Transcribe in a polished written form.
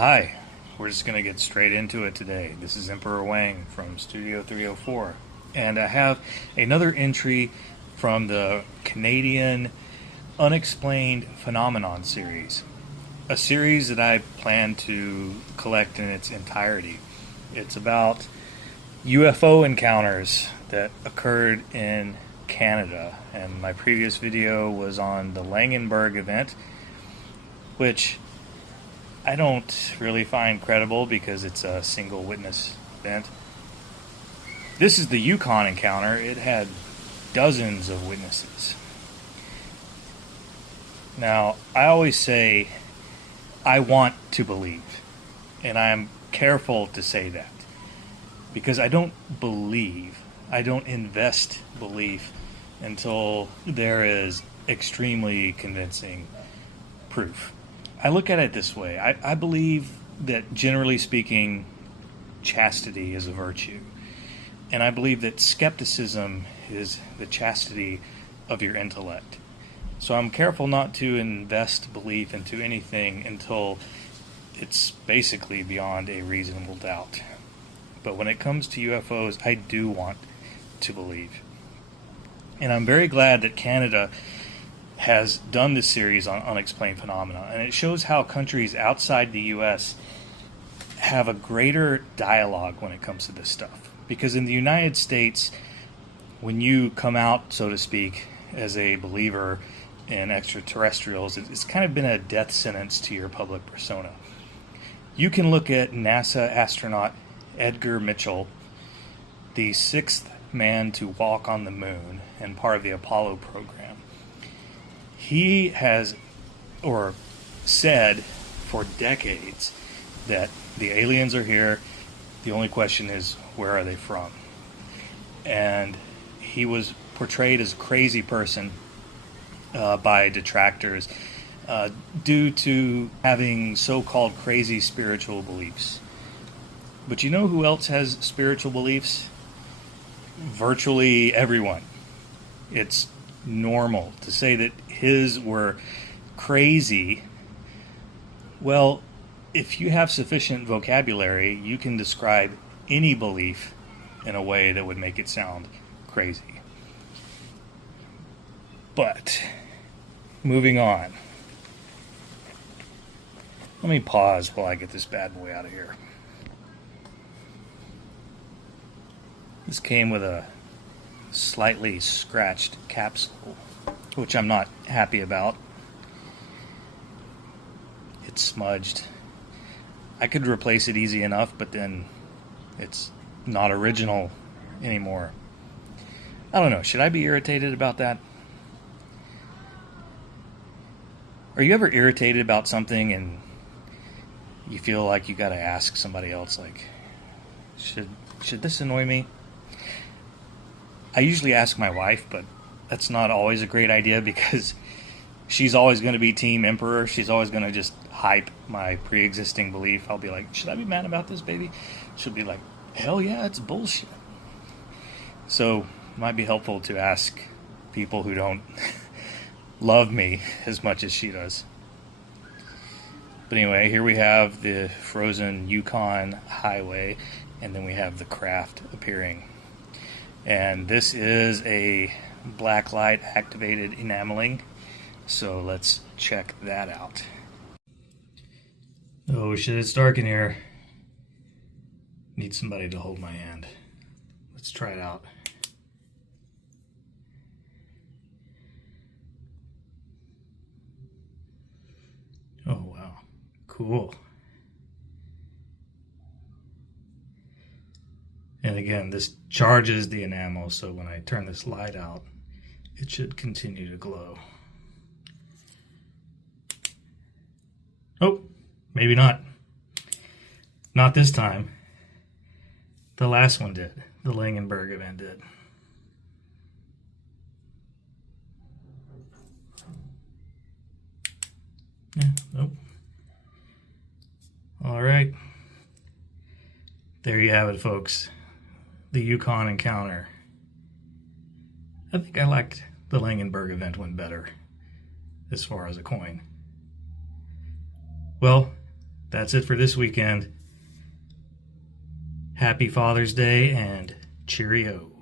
Hi, we're just going to get straight into it today. This is Emperor Wang from Studio 304, and I have another entry from the Canadian Unexplained Phenomenon series, a series that I plan to collect in its entirety. It's about UFO encounters that occurred in Canada, and my previous video was on the Langenberg event, which I don't really find credible because it's a single witness event. This is the Yukon encounter. It had dozens of witnesses. Now, I always say I want to believe, and I'm careful to say that because I don't believe, I don't invest belief until there is extremely convincing proof. I look at it this way. I believe that, generally speaking, chastity is a virtue. And I believe that skepticism is the chastity of your intellect. So I'm careful not to invest belief into anything until it's basically beyond a reasonable doubt. But when it comes to UFOs, I do want to believe. And I'm very glad that Canada has done this series on unexplained phenomena, and it shows how countries outside the U.S. have a greater dialogue when it comes to this stuff. Because in the United States, when you come out, so to speak, as a believer in extraterrestrials, it's kind of been a death sentence to your public persona. You can look at NASA astronaut Edgar Mitchell, the sixth man to walk on the moon and part of the Apollo program. He has, or said for decades, that the aliens are here. The only question is, where are they from? And he was portrayed as a crazy person by detractors due to having so-called crazy spiritual beliefs. But you know who else has spiritual beliefs? Virtually everyone. It's normal to say that his were crazy. Well, if you have sufficient vocabulary, you can describe any belief in a way that would make it sound crazy. But, moving on. Let me pause while I get this bad boy out of here. This came with a slightly scratched capsule, which I'm not happy about. It's smudged. I could replace it easy enough, but then it's not original anymore. I don't know. Should I be irritated about that? Are you ever irritated about something and you feel like you gotta ask somebody else, like, should this annoy me? I usually ask my wife, but that's not always a great idea because she's always going to be Team Emperor. She's always going to just hype my pre-existing belief. I'll be like, should I be mad about this, baby? She'll be like, hell yeah, it's bullshit. So it might be helpful to ask people who don't love me as much as she does. But anyway, here we have the frozen Yukon highway, and then we have the craft appearing. And this is a black light activated enameling, so let's check that out. Oh shit, it's dark in here. Need somebody to hold my hand. Let's try it out. Oh wow, cool. And again, this charges the enamel, so when I turn this light out, it should continue to glow. Oh, maybe not. Not this time. The last one did. The Langenberg event did. Yeah, nope. All right. There you have it, folks. The Yukon encounter. I think I liked the Langenberg event one better as far as a coin. Well, That's it for this weekend. Happy Father's Day and cheerio.